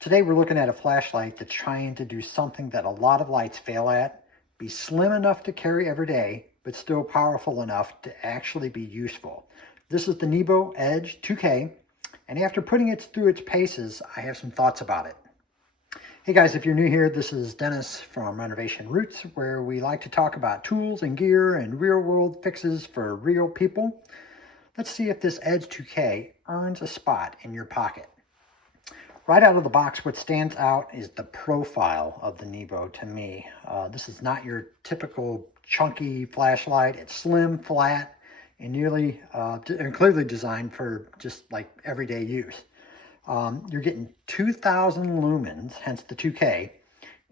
Today we're looking at a flashlight that's trying to do something that a lot of lights fail at, be slim enough to carry every day, but still powerful enough to actually be useful. This is the NEBO Edge 2K, and after putting it through its paces, I have some thoughts about it. Hey guys, if you're new here, this is Dennis from Renovation Roots, where we like to talk about tools and gear and real-world fixes for real people. Let's see if this Edge 2K earns a spot in your pocket. Right out of the box, what stands out is the profile of the NEBO to me. This is not your typical chunky flashlight. It's slim, flat, and clearly designed for just like everyday use. You're getting 2,000 lumens, hence the 2K,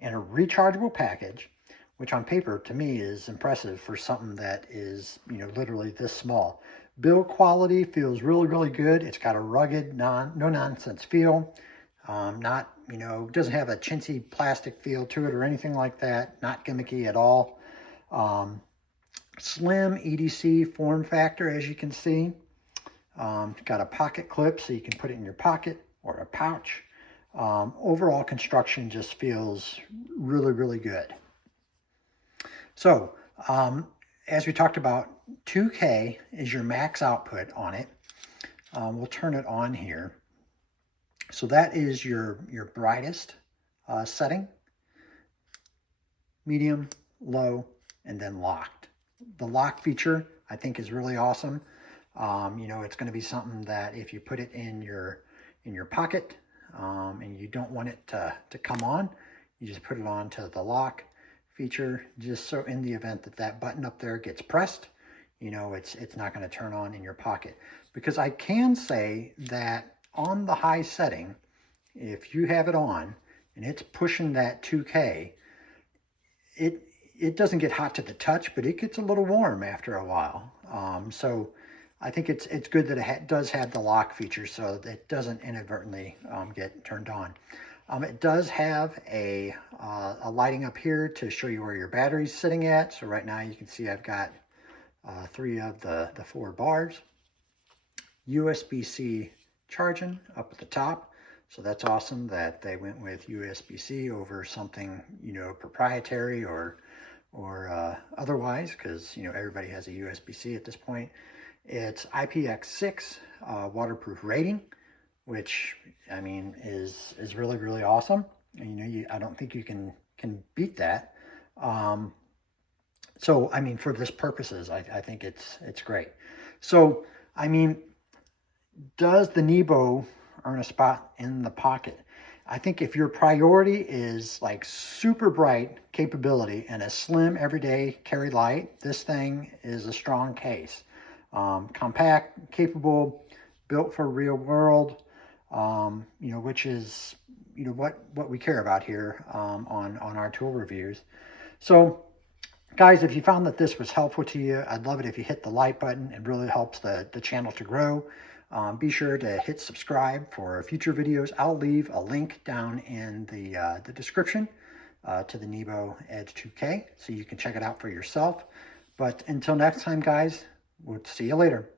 and a rechargeable package, which on paper to me is impressive for something that is, literally this small. Build quality feels really good. It's got a rugged, no-nonsense feel. Doesn't have a chintzy plastic feel to it or anything like that. Not gimmicky at all. Slim EDC form factor, as you can see. Got a pocket clip so you can put it in your pocket or a pouch. Overall construction just feels really good. So, as we talked about, 2K is your max output on it. We'll turn it on here. So that is your brightest setting, medium, low, and then locked. The lock feature I think is really awesome. It's going to be something that if you put it in your pocket and you don't want it to come on, you just put it on to the lock feature, just so in the event that button up there gets pressed, it's not going to turn on in your pocket. Because I can say that on the high setting, if you have it on and it's pushing that 2K, it doesn't get hot to the touch, but it gets a little warm after a while. So I think it's good that it does have the lock feature so that it doesn't inadvertently get turned on. It does have a lighting up here to show you where your battery's sitting at. So right now you can see I've got 3 of the 4 bars. USB-C charging up at the top, so that's awesome that they went with USB-C over something proprietary or otherwise, because everybody has a USB-C at this point. It's IPX6 waterproof rating, which I mean is really awesome. I don't think you can beat that. So I mean, for this purposes, I think it's great. So I mean, does the NEBO earn a spot in the pocket? I think if your priority is like super bright capability and a slim everyday carry light, this thing is a strong case. Compact, capable, built for real world, which is what we care about here on our tool reviews. So guys, if you found that this was helpful to you, I'd love it if you hit the like button. It really helps the channel to grow. Be sure to hit subscribe for future videos. I'll leave a link down in the description to the NEBO Edge 2K so you can check it out for yourself. But until next time, guys, we'll see you later.